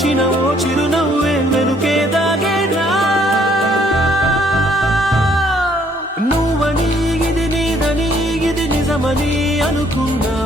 దాచిన ఓ చిరునవ్వే వెనుకే దాగేనా నువ్వని ఇది నీదని ఇది నిజమని అనుకున్నా